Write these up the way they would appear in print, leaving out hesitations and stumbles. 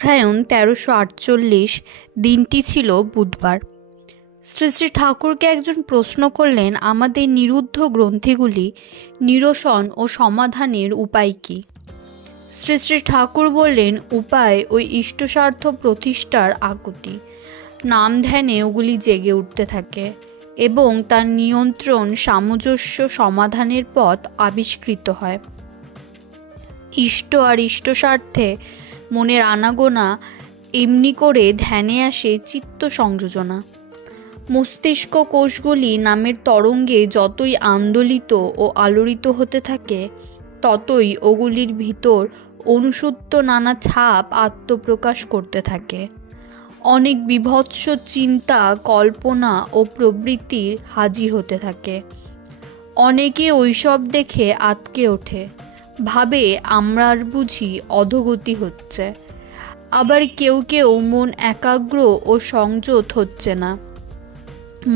অগ্রহায়ণ ১৩৪৮। দিনটি ছিল বুধবার। শ্রী শ্রী ঠাকুরকে একজন প্রশ্ন করলেন, আমাদের নিরুদ্ধ গ্রন্থিগুলি নিরসন ও সমাধানের উপায় কি? শ্রী শ্রী ঠাকুর বললেন, উপায় ওই ইষ্টস্বার্থ প্রতিষ্ঠার আকুতি। নাম ধ্যানে ওগুলি জেগে উঠতে থাকে এবং তার নিয়ন্ত্রণ সামঞ্জস্য সমাধানের পথ আবিষ্কৃত হয়। ইষ্ট আর ইষ্টস্বার্থে মনের আনাগোনা এমনি করে ধ্যানে আসে চিত্ত সংযোজনা। মস্তিষ্ক কোষগুলি নামের তরঙ্গে যতই আন্দোলিত ও আলোড়িত হতে থাকে, ততই ওগুলির ভিতর অনুসূত্ত নানা ছাপ আত্মপ্রকাশ করতে থাকে। অনেক বিভৎস চিন্তা, কল্পনা ও প্রবৃত্তি হাজির হতে থাকে। অনেকে ওইসব দেখে আঁতকে ওঠে, ভাবে আমরার বুঝি অধোগতি হচ্ছে। আবার কেউ কেউ মন একাগ্র ও সংযত হচ্ছে না,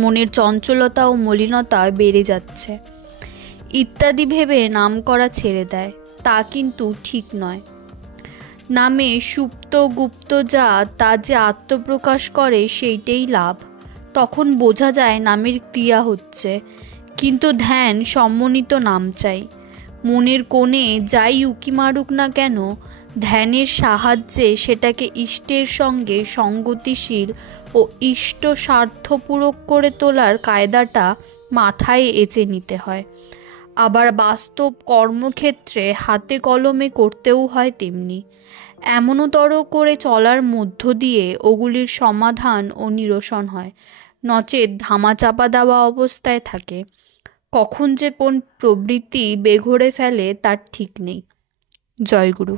মনের চঞ্চলতা ও মলিনতা বেড়ে যাচ্ছে ইত্যাদি ভেবে নাম করা ছেড়ে দেয়। তা কিন্তু ঠিক নয়। নামে সুপ্ত গুপ্ত যা তা যে আত্মপ্রকাশ করে সেইটাই লাভ। তখন বোঝা যায় নামের ক্রিয়া হচ্ছে, কিন্তু ধ্যান সম্মোহিত নাম চাই। মনের কোণে যাই উকি মারুক না কেন, ধ্যানের সাহায্যে সেটাকে ইষ্টের সঙ্গে সঙ্গতিশীল ও ইষ্ট স্বার্থপূরক করে তোলার কায়দাটা মাথায় এঁচে নিতে হয়। আবার বাস্তব কর্মক্ষেত্রে হাতে কলমে করতেও হয় তেমনি। এমনতর করে চলার মধ্য দিয়ে ওগুলির সমাধান ও নিরসন হয়, নচেৎ ধামাচাপা দেওয়া অবস্থায় থাকে। কখন যে কোন প্রবৃত্তি বেঘোরে ফেলে তার ঠিক নেই। জয়গুরু।